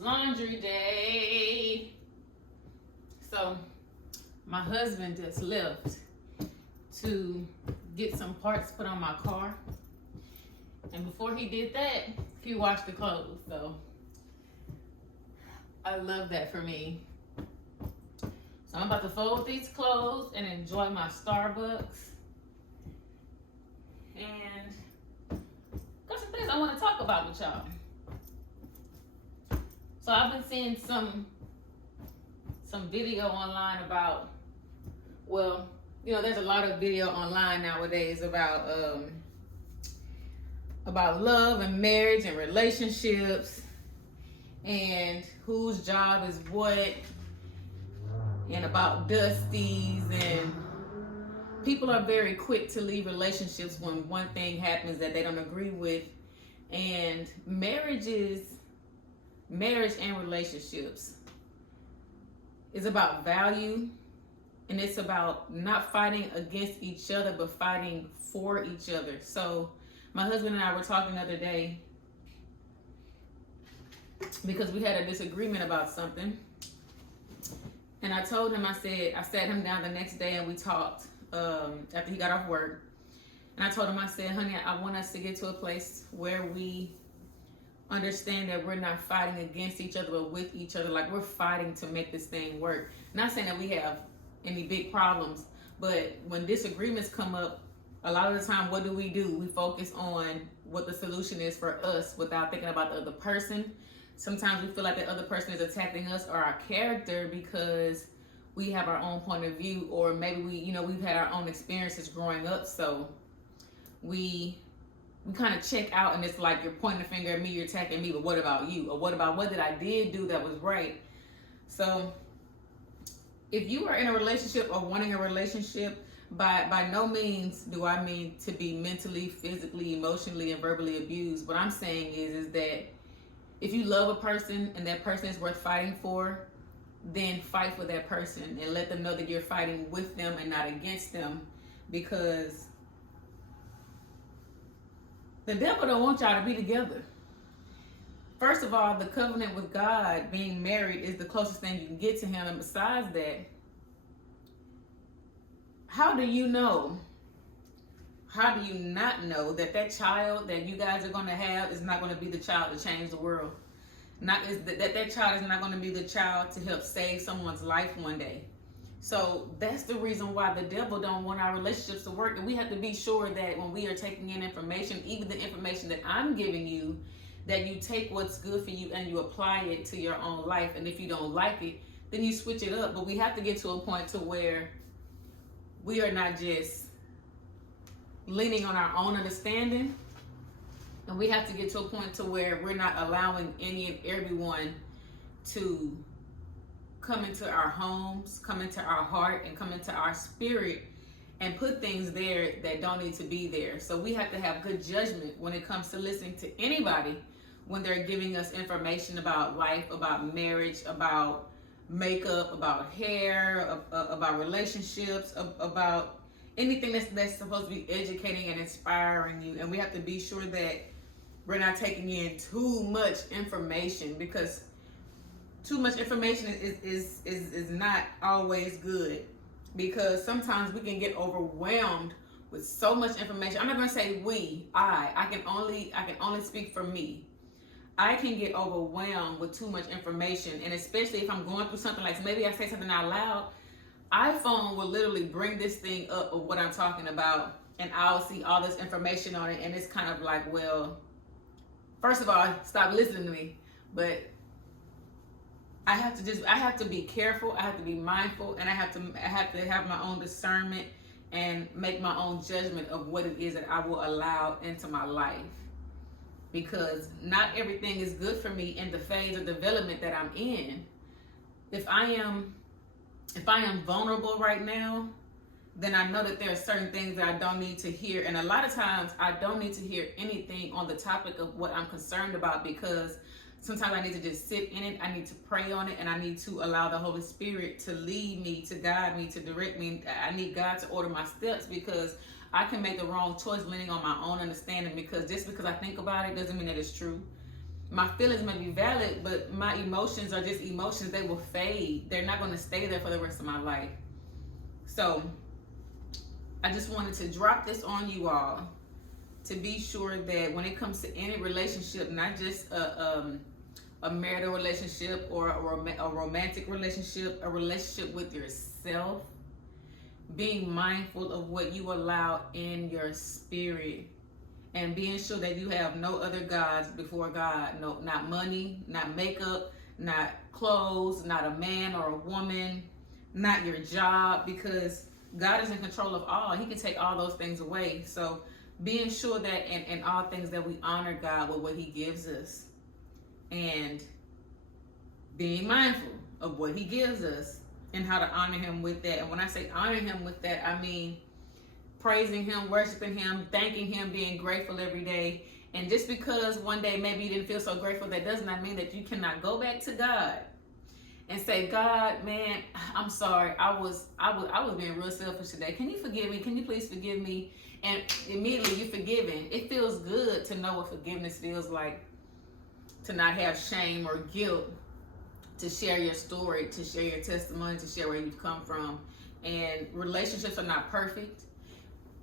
Laundry day. So my husband just left to get some parts put on my car, and before he did that, he washed the clothes. So I love that for me. So I'm about to fold these clothes and enjoy my Starbucks, and got some things I want to talk about with y'all. So I've been seeing some video online about, well, there's a lot of video online nowadays about love and marriage and relationships and whose job is what, and about dusties, and people are very quick to leave relationships when one thing happens that they don't agree with. And marriage and relationships is about value, and it's about not fighting against each other but fighting for each other. So my husband and I were talking the other day because we had a disagreement about something, and I told him, I sat him down the next day and we talked after he got off work, and I told him, I said, honey, I want us to get to a place where we understand that we're not fighting against each other but with each other. Like, we're fighting to make this thing work. Not saying that we have any big problems, but when disagreements come up, a lot of the time, what do? We focus on what the solution is for us without thinking about the other person. Sometimes we feel like the other person is attacking us or our character because we have our own point of view, or maybe we've had our own experiences growing up, so we kind of check out, and it's like you're pointing the finger at me, you're attacking me, but what about you? Or what about what did I did do that was right? So if you are in a relationship or wanting a relationship, by no means do I mean to be mentally, physically, emotionally, and verbally abused. What I'm saying is that if you love a person and that person is worth fighting for, then fight for that person and let them know that you're fighting with them and not against them, because the devil don't want y'all to be together. First of all, the covenant with God, being married, is the closest thing you can get to him. And besides that, how do you not know that child that you guys are going to have is not going to be the child to change the world? That child is not going to be the child to help save someone's life one day. So that's the reason why the devil don't want our relationships to work. And we have to be sure that when we are taking in information, even the information that I'm giving you, that you take what's good for you and you apply it to your own life. And if you don't like it, then you switch it up. But we have to get to a point to where we are not just leaning on our own understanding. And we have to get to a point to where we're not allowing any and everyone to come into our homes, come into our heart, and come into our spirit and put things there that don't need to be there. So we have to have good judgment when it comes to listening to anybody when they're giving us information about life, about marriage, about makeup, about hair, about relationships, about anything that's supposed to be educating and inspiring you. And we have to be sure that we're not taking in too much information, because too much information is not always good, because sometimes we can get overwhelmed with so much information. I'm not going to say I can only speak for me. I can get overwhelmed with too much information, and especially if I'm going through something, like maybe I say something out loud, iPhone will literally bring this thing up of what I'm talking about, and I'll see all this information on it, and it's kind of like, well, first of all, stop listening to me. But I have to be careful, I have to be mindful, and I have to have my own discernment and make my own judgment of what it is that I will allow into my life. Because not everything is good for me in the phase of development that I'm in. If I am vulnerable right now, then I know that there are certain things that I don't need to hear. And a lot of times I don't need to hear anything on the topic of what I'm concerned about, because sometimes I need to just sit in it, I need to pray on it, and I need to allow the Holy Spirit to lead me, to guide me, to direct me. I need God to order my steps, because I can make the wrong choice leaning on my own understanding, because just because I think about it doesn't mean that it's true. My feelings may be valid, but my emotions are just emotions. They will fade. They're not going to stay there for the rest of my life. So I just wanted to drop this on you all to be sure that when it comes to any relationship, not just a marital relationship or a romantic relationship, a relationship with yourself, being mindful of what you allow in your spirit, and being sure that you have no other gods before God. No, not money, not makeup, not clothes, not a man or a woman, not your job, because God is in control of all. He can take all those things away. So being sure that in all things that we honor God with what he gives us, and being mindful of what he gives us and how to honor him with that. And when I say honor him with that, I mean praising him, worshiping him, thanking him, being grateful every day. And just because one day maybe you didn't feel so grateful, that does not mean that you cannot go back to God and say, God, man, I'm sorry. I was being real selfish today. Can you forgive me? Can you please forgive me? And immediately you're forgiven. It feels good to know what forgiveness feels like, to not have shame or guilt, to share your story, to share your testimony, to share where you've come from. And relationships are not perfect.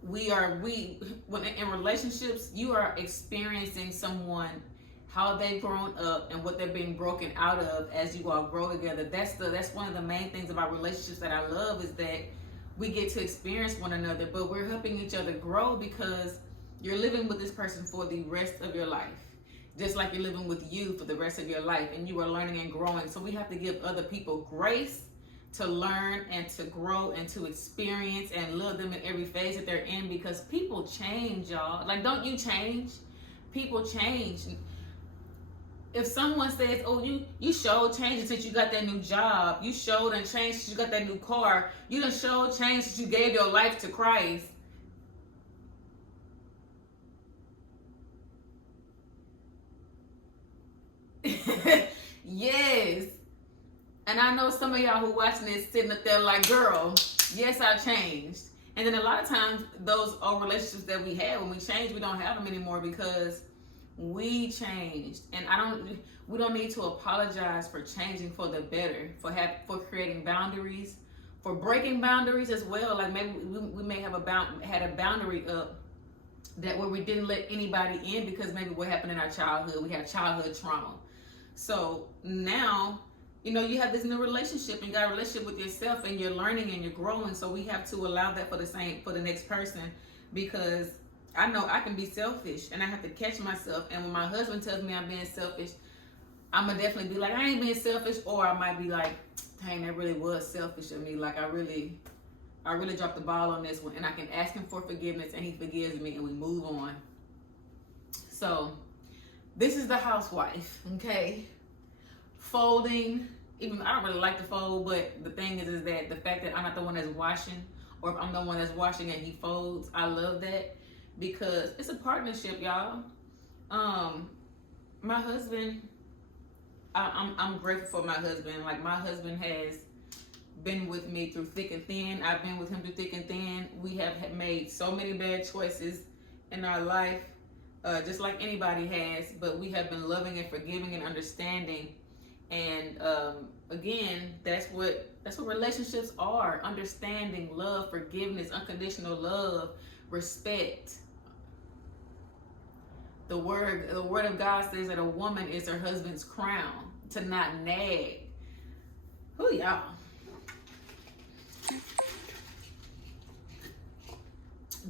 When in relationships, you are experiencing someone, how they've grown up and what they're being broken out of as you all grow together. That's one of the main things about relationships that I love, is that we get to experience one another, but we're helping each other grow, because you're living with this person for the rest of your life, just like you're living with you for the rest of your life, and you are learning and growing. So we have to give other people grace to learn and to grow and to experience and love them in every phase that they're in, because people change, y'all. Like, don't you change? People change. If someone says, oh, you showed change since you got that new job, you showed and changed since you got that new car, you done showed change since you gave your life to Christ. Yes. And I know some of y'all who watching this sitting up there like, girl, yes, I changed. And then a lot of times those old relationships that we had, when we change, we don't have them anymore because we changed. And we don't need to apologize for changing for the better, for creating boundaries, for breaking boundaries as well. Like maybe we may have had a boundary up that where we didn't let anybody in because maybe what happened in our childhood, we have childhood trauma. So now, you have this new relationship, and you got a relationship with yourself, and you're learning and you're growing. So we have to allow that for the next person, because I know I can be selfish and I have to catch myself. And when my husband tells me I'm being selfish, I'm gonna definitely be like, I ain't being selfish, or I might be like, dang, that really was selfish of me. Like I really dropped the ball on this one, and I can ask him for forgiveness, and he forgives me, and we move on. So this is the housewife, okay? Folding. Even I don't really like to fold, but the thing is that the fact that I'm not the one that's washing, or if I'm the one that's washing and he folds, I love that, because it's a partnership, y'all. My husband, I'm grateful for my husband. Like, my husband has been with me through thick and thin. I've been with him through thick and thin. We have made so many bad choices in our life, just like anybody has, but we have been loving and forgiving and understanding. And again, that's what relationships are: understanding, love, forgiveness, unconditional love, respect. The word of God says that a woman is her husband's crown, to not nag. Who y'all?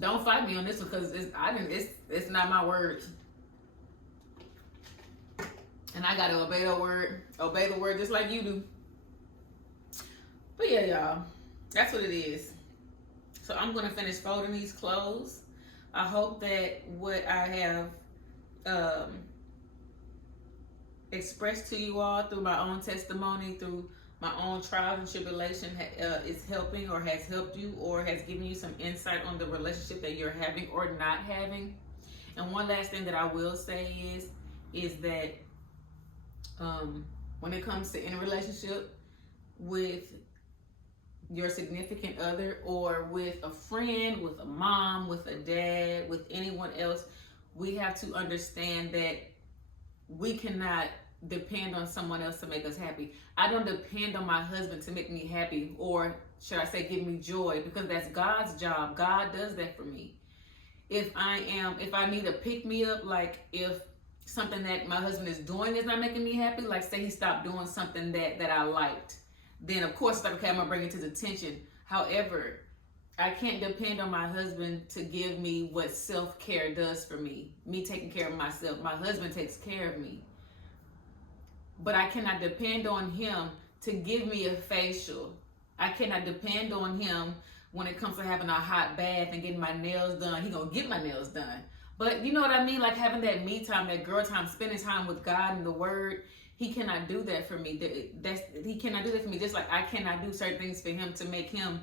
Don't fight me on this one, because it's not my words. And I gotta obey the word just like you do. But yeah, y'all, that's what it is. So I'm gonna finish folding these clothes. I hope that what I have expressed to you all through my own testimony, through my own trials and tribulation, is helping, or has helped you, or has given you some insight on the relationship that you're having or not having. And one last thing that I will say is that when it comes to any relationship with your significant other, or with a friend, with a mom, with a dad, with anyone else, we have to understand that we cannot depend on someone else to make us happy. I don't depend on my husband to make me happy, or should I say give me joy, because that's God's job. God does that for me. If I need a pick me up, like if something that my husband is doing is not making me happy, like say he stopped doing something that I liked, then of course it's like, okay, I'm gonna bring it to his attention. However, I can't depend on my husband to give me what self-care does for me taking care of myself. My husband takes care of me, but I cannot depend on him to give me a facial. I cannot depend on him when it comes to having a hot bath and getting my nails done. He gonna get my nails done. But you know what I mean? Like having that me time, that girl time, spending time with God and the Word. He cannot do that for me. He cannot do that for me. Just like I cannot do certain things for him to make him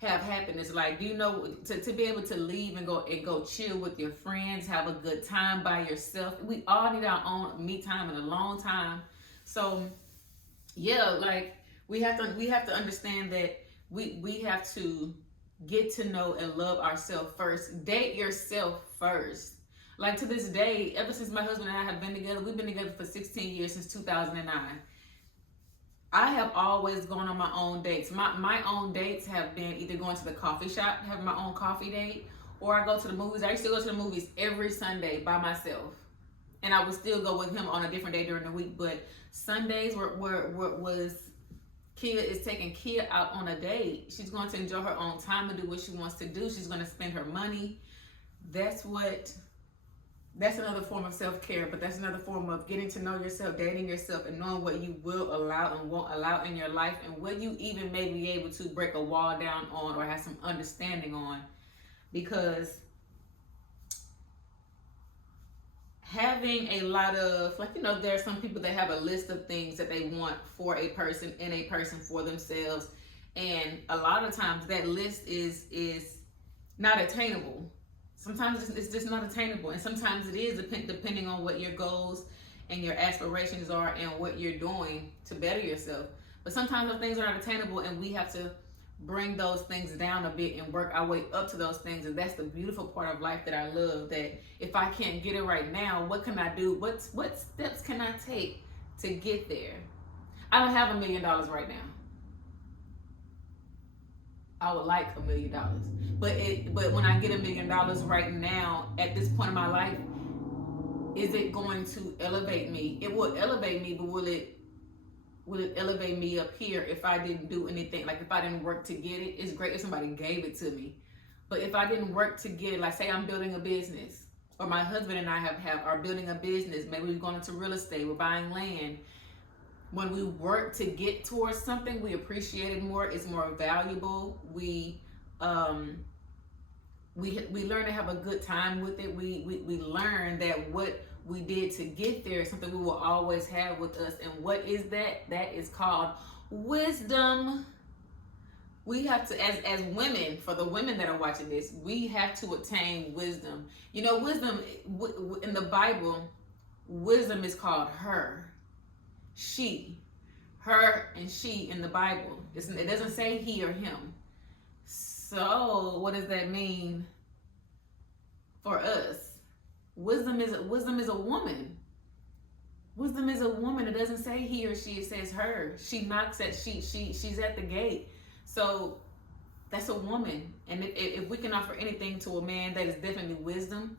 have happiness. Like, do you know, to be able to leave and go chill with your friends, have a good time by yourself. We all need our own me time and a long time. So yeah, like we have to understand that we have to get to know and love ourselves first. Date yourself first. Like to this day, ever since my husband and I have been together, we've been together for 16 years, since 2009. I have always gone on my own dates. My own dates have been either going to the coffee shop, having my own coffee date, or I go to the movies. I used to go to the movies every Sunday by myself. And I would still go with him on a different day during the week. But Sundays was Kia is taking Kia out on a date. She's going to enjoy her own time and do what she wants to do. She's going to spend her money. That's another form of self-care, but that's another form of getting to know yourself, dating yourself, and knowing what you will allow and won't allow in your life, and what you even may be able to break a wall down on or have some understanding on. Because having a lot of, like, you know, there are some people that have a list of things that they want for a person and a person for themselves, and a lot of times that list is not attainable. Sometimes it's just not attainable, and sometimes it is, depending on what your goals and your aspirations are and what you're doing to better yourself. But sometimes those things are not attainable, and we have to bring those things down a bit and work our way up to those things. And that's the beautiful part of life that I love, that if I can't get it right now, what can I do? What steps can I take to get there? I don't have $1 million right now. I would like $1 million, but when I get $1 million right now, at this point in my life, is it going to elevate me? It will elevate me, but will it elevate me up here if I didn't do anything? Like if I didn't work to get it, it's great if somebody gave it to me. But if I didn't work to get it, like say I'm building a business, or my husband and I are building a business, maybe we're going into real estate, we're buying land. When we work to get towards something, we appreciate it more. It's more valuable. We learn to have a good time with it. We learn that what we did to get there is something we will always have with us. And what is that? That is called wisdom. We have to, as women, for the women that are watching this, we have to attain wisdom. You know, wisdom in the Bible, wisdom is called her. She, her, and she in the Bible. It doesn't say he or him. So what does that mean for us? Wisdom is a woman. Wisdom is a woman. It doesn't say he or she. It says her. She knocks at she's at the gate. So that's a woman. And if we can offer anything to a man, that is definitely wisdom.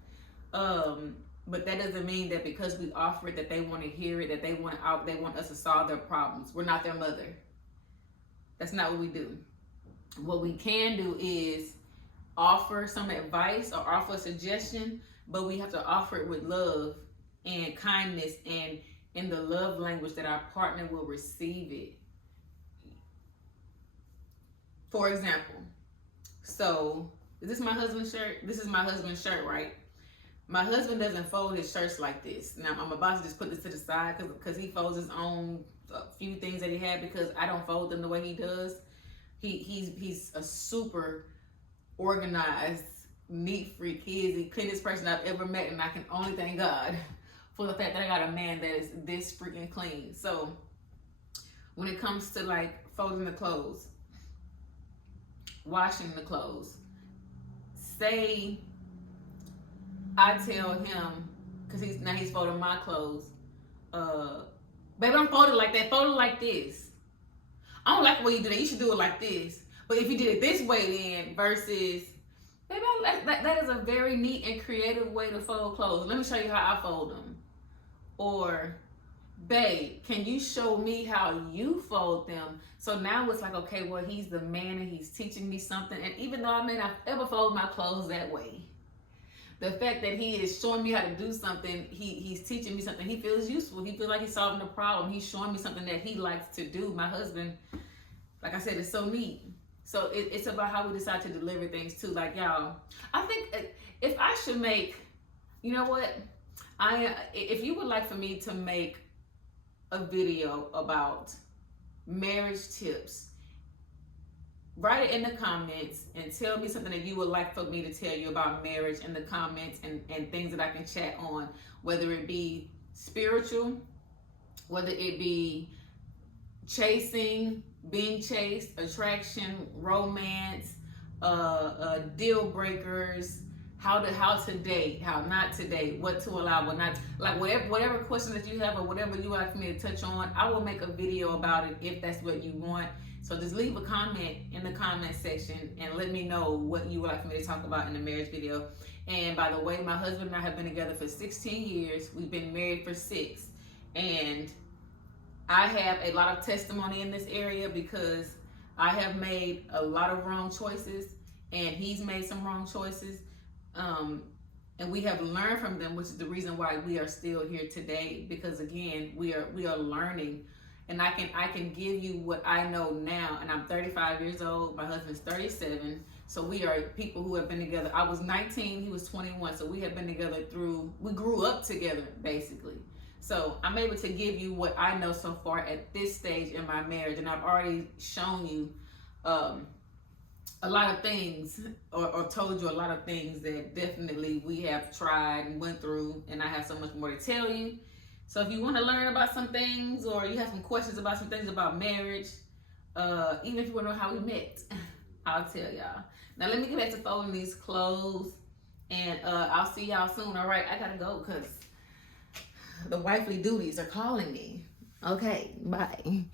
But that doesn't mean that because we offer it that they want to hear it, that they want us to solve their problems. We're not their mother. That's not what we do. What we can do is offer some advice or offer a suggestion, but we have to offer it with love and kindness and in the love language that our partner will receive it. For example, so is this my husband's shirt? This is my husband's shirt, right? My husband doesn't fold his shirts like this. Now, I'm about to just put this to the side because he folds his own few things that he had, because I don't fold them the way he does. He's a super organized, neat freak. He is the cleanest person I've ever met, and I can only thank God for the fact that I got a man that is this freaking clean. So when it comes to like folding the clothes, washing the clothes, say I tell him, because he's folding my clothes, baby, I'm folded like that. Fold it like this. I don't like the way you do that. You should do it like this. But if you did it this way, then versus, baby, that is a very neat and creative way to fold clothes. Let me show you how I fold them. Or, babe, can you show me how you fold them? So now it's like, okay, well, he's the man and he's teaching me something. And even though I may not ever fold my clothes that way, the fact that he is showing me how to do something, he's teaching me something. He feels useful. He feels like he's solving a problem. He's showing me something that he likes to do. My husband, like I said, is so neat. So it's about how we decide to deliver things too. Like, y'all, I think if I should make, you know what? If you would like for me to make a video about marriage tips, write it in the comments and tell me something that you would like for me to tell you about marriage in the comments, and things that I can chat on, whether it be spiritual, whether it be chasing, being chased, attraction, romance, deal breakers, how to date, how not to date, what to allow, what not, like whatever question that you have or whatever you like for me to touch on, I will make a video about it if that's what you want. So just leave a comment in the comment section and let me know what you would like for me to talk about in the marriage video. And by the way, my husband and I have been together for 16 years. We've been married for 6. And I have a lot of testimony in this area because I have made a lot of wrong choices and he's made some wrong choices. And we have learned from them, which is the reason why we are still here today, because again, we are learning. And I can give you what I know now, and I'm 35 years old. My husband's 37, so we are people who have been together. I was 19, he was 21, so we have been together we grew up together, basically. So I'm able to give you what I know so far at this stage in my marriage, and I've already shown you a lot of things, or told you a lot of things that definitely we have tried and went through, and I have so much more to tell you. So if you want to learn about some things, or you have some questions about some things about marriage, even if you want to know how we met, I'll tell y'all. Now let me get back to folding these clothes, and I'll see y'all soon. All right, I gotta go because the wifely duties are calling me. Okay, bye.